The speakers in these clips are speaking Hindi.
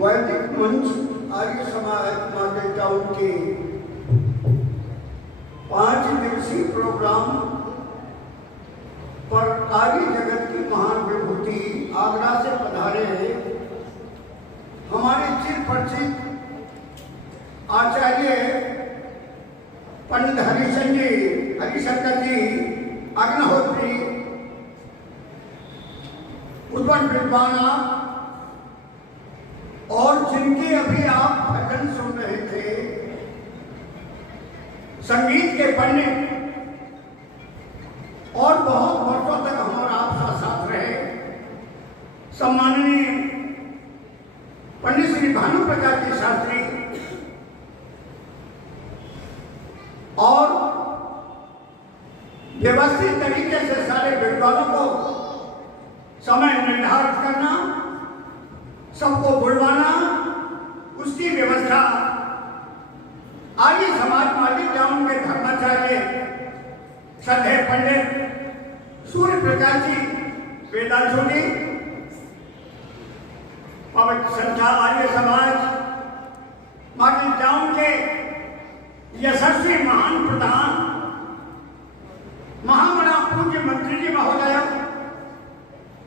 वैदिक मंच आर्य समाज मार्केट टाउन के 5 दिवसीय प्रोग्राम पर आर्य जगत की महान विभूति आगरा से पधारे हमारे चिर परिचित आचार्य पंडित हरिशंकर जी अग्निहोत्री उत्पन्न विद्वाना और जिनके अभी आप भजन सुन रहे थे, संगीत के पंडित और बहुत वर्षों तक हमारा आपका साथ रहे सम्माननीय पंडित श्री भानु प्रकाश जी शास्त्री और व्यवस्थित तरीके से सारे विद्वानों को समय निर्धारित करना, सबको बुलवाना, उसकी व्यवस्था आर्य समाज मार्केट टाउन के धर्माचार्य श्रद्धेय पंडित सूर्य प्रकाश जी वेदांशु जी, पवित्र संस्था आर्य समाज मार्केट टाउन के यशस्वी महान प्रधान महामना पूज्य मंत्री जी महोदय,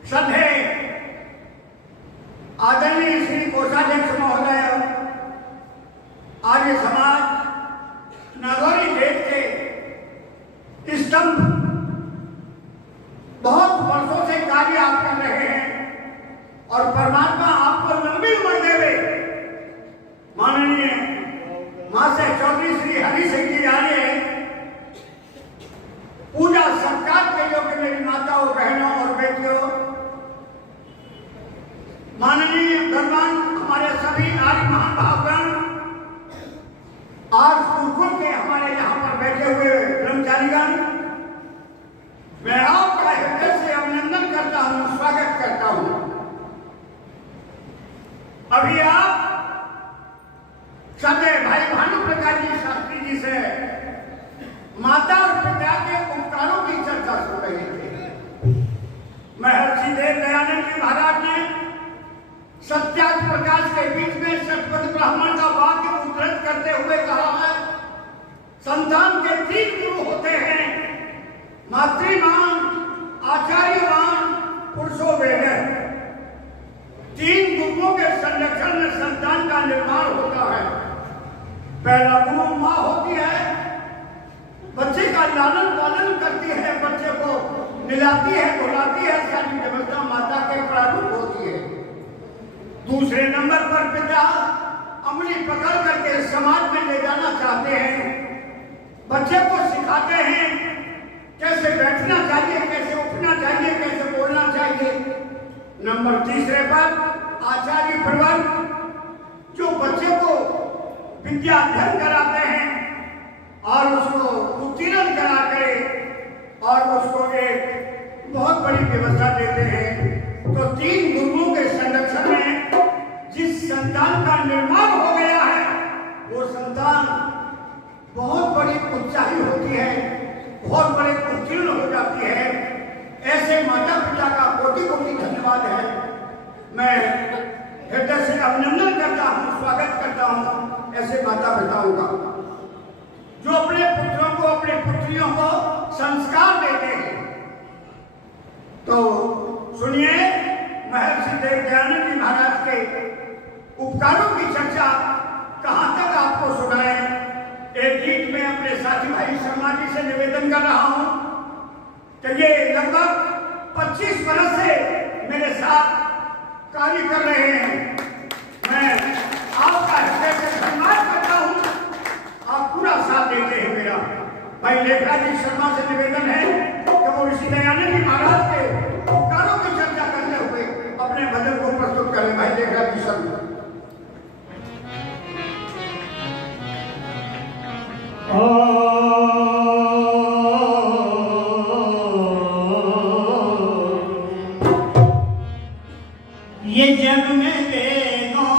श्रद्धेय आदरणीय श्री कोषाध्यक्ष महोदय, आर्य समाज नागौरी गेट के स्तंभ, बहुत वर्षों से कार्य आप कर रहे हैं और परमात्मा आपको लंबी उम्र देवे। माननीय महाशय चौधरी श्री हरि सिंह जी आर्य, पूजा सत्कार के योग्य मेरी माताओं, बहनों और बेटियों, माननीय गणमान्य हमारे सभी आर्य महाभावगण, आज गुरुकुल के हमारे यहाँ पर बैठे हुए ब्रह्मचारीगण, मैं आपका हृदय से अभिनंदन करता हूँ, स्वागत करता हूँ। अभी आप श्रद्धेय भाई भानु प्रकाश जी शास्त्री जी से माता और पिता के उपकारों की चर्चा सुन रहे थे। महर्षि देव दयानंद जी महाराज ने सत्याग्रह प्रकाश के बीच में शतपथ ब्राह्मण का वाक्य उद्धृत करते हुए कहा है, संतान के 3 गुरु होते हैं, मातृमान, आचार्यमान, पुरुषो वेद। 3 गुरुओं के संरक्षण में संतान का निर्माण होता है। पहला गुरु माँ होती है, बच्चे का लालन पालन करती है, बच्चे को मिलाती है, बुलाती है, सारी व्यवस्था माता के प्रारूप होती है। दूसरे नंबर पर पिता अंगुली पकड़ करके समाज में ले जाना चाहते हैं, बच्चे को सिखाते हैं कैसे बैठना चाहिए, कैसे उठना चाहिए, कैसे बोलना चाहिए। नंबर तीसरे पर आचार्य प्रवर्ग, जो बच्चे को विद्या अध्ययन कराते हैं और उसको उत्तीर्ण करा करे और उसको एक बहुत बड़ी व्यवस्था देते हैं। तो 3 गुरुओं के संरक्षण में जिस संतान का निर्माण हो गया है, वो संतान बहुत बड़ी उत्साही होती है, बहुत बड़े उत्तीर्ण हो जाती है। ऐसे माता पिता का कोटि कोटि धन्यवाद है। मैं हृदय से अभिनंदन करता हूँ, स्वागत करता हूँ ऐसे माता पिताओं का, जो अपने पुत्रों को, अपने पुत्रियों को संस्कार देते हैं। तो सुनिए, महर्षि देव दयानंद जी महाराज के उपकारों की चर्चा कहाँ तक आपको सुनाए। एक गीत में अपने साथी भाई शर्मा जी से निवेदन कर रहा हूँ कि ये लगभग 25 वर्ष से मेरे साथ कार्य कर रहे हैं। मैं आपका हृदय से धन्यवाद करता हूँ, आप पूरा साथ देते हैं मेरा। भाई लेखराज जी शर्मा से निवेदन है कि वो ऋषि दयानंद जी महाराज के उपकारों की चर्चा करते हुए अपने भजन को प्रस्तुत करें। भाई लेखराज जी शर्मा। ये जग में वेदों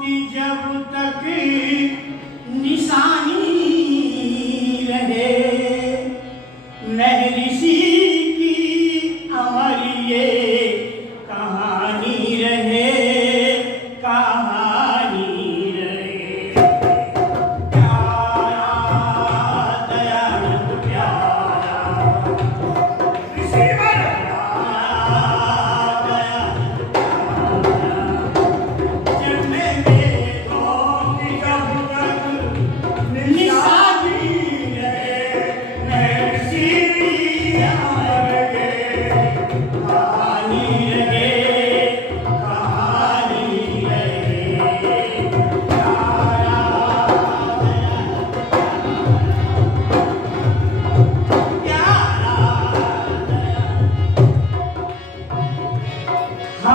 की जब तक निशानी रहे, महर्षि की अमर ये कहानी रहे।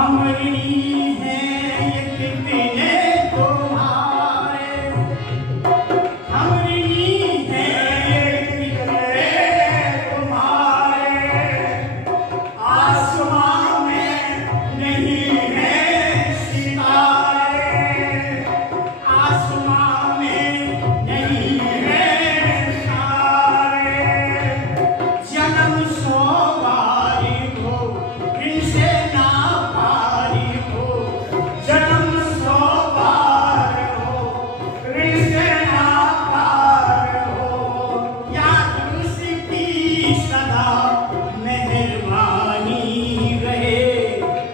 हम ऋणी हैं ये कितने तुम्हारे, हम ऋणी हैं ये कितने तुम्हारे, आसमां में नहीं है सितारे, आसमां में नहीं है सितारे, जन्म सौ बारी हो इनसे ना पारी हो, जन्म सौ बार हो इनसे ना पार हो, याद उसकी सदा मेहरबानी रहे,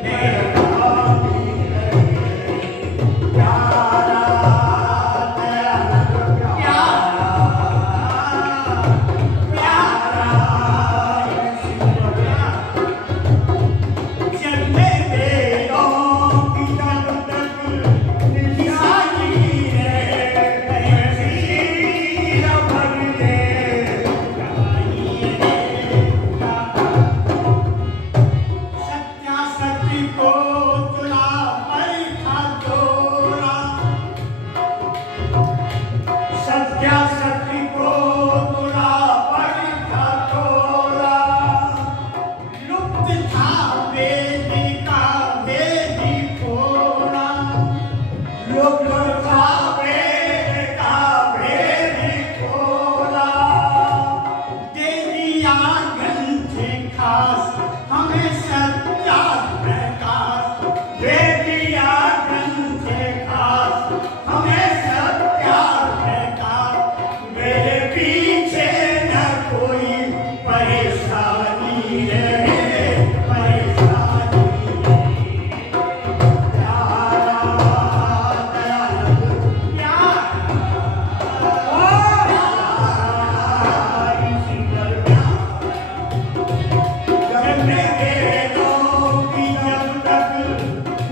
मेहरबानी रहे, प्यारा प्यारा प्यारा प्यारा जब मैं बेरों की जब तक निशानी है, ऐसी रबर दे कहानी है। सत्या सत्य को तुला परखा तोड़ा, सत्या सत्य को तुला परखा तोड़ा, लुप्त था वेदी का वेदी फोड़ा, लुप्त था वेद का वेदी फोड़ा, दे दिया ग्रंथ खास हमें सत्या प्रकाश, दे दिया ग्रंथ खास हमें सत्या प्रकाश, मेरे पीछे न कोई परेशानी रहे, परेशानी रहे, प्यारा प्यारा प्यारा सिंगर जब मैं बेरों की जब तक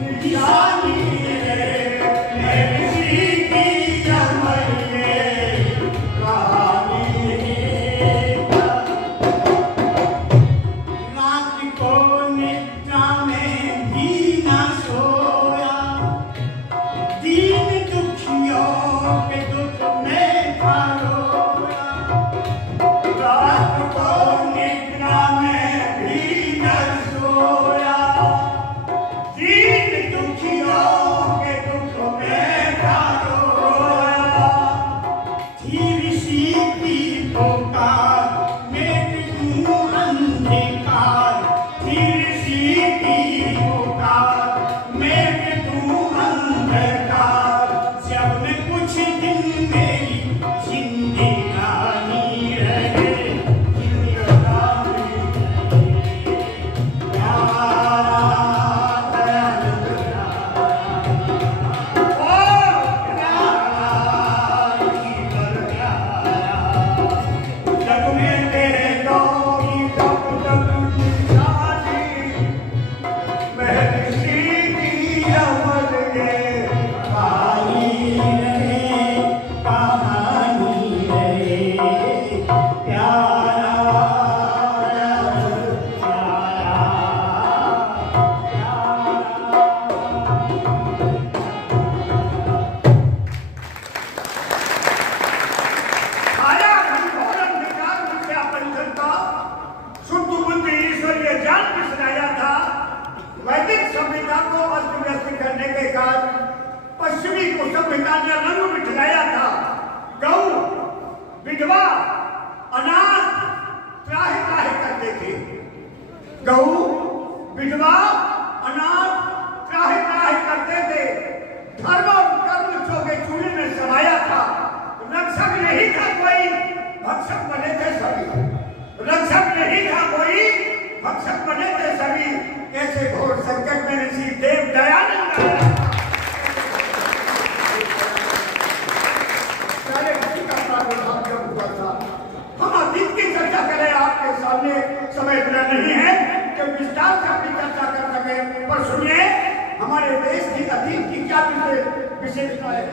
निशानी है, मैं किसी की जमइए कहानी है। रात को निद्रा में भी न सोया, दीन दुखियों के दुख में था रोया, रात को निद्रा में भी न सोया, दीन दुखियों के दुख में था रोया, थी ऋषि की पुकार मेट दूं अंधकार, थी ऋषि की पुकार मेट दूं अंधकार, जब मैं कुछ दिन मेरी जिंदगानी रहे, जिंदगानी रहे, प्यारा प्यारा जब मैं बेरों की जब तक निशानी, मैं किसी की अमल ये कहानी रहे, कहानी रहे, प्यारा प्यारा आया घनघोर अंधकार मिथ्या पंथन का, शुद्ध बुद्धि ईश्वरीय ज्ञान बिसराया था, वैदिक सभ्यता को अस्त व्यस्त करने के कारण पश्चिमी को सभ्यता ने रंग बिठलाया था। गौ विधवा अनाथ त्राहि त्राहि करते थे, गौ विधवा अनाथ त्राहि त्राहि करते थे, धर्म और कर्म चोगे चूल्हे में समाया था, रक्षक नहीं था कोई, भक्षक बने थे सभी, रक्षक नहीं था कोई, भक्षक बने थे सभी, ऐसे घोर संकट में ऋषि देव दयानंद आया। सारे भक्ति का प्रादुर्भाव जब हुआ था, हम अतीत की चर्चा करें आपके सामने, समय इतना नहीं है कि विस्तार से अपनी चर्चा कर सके, पर सुनिए हमारे देश की अतीत की क्या विशेषता है।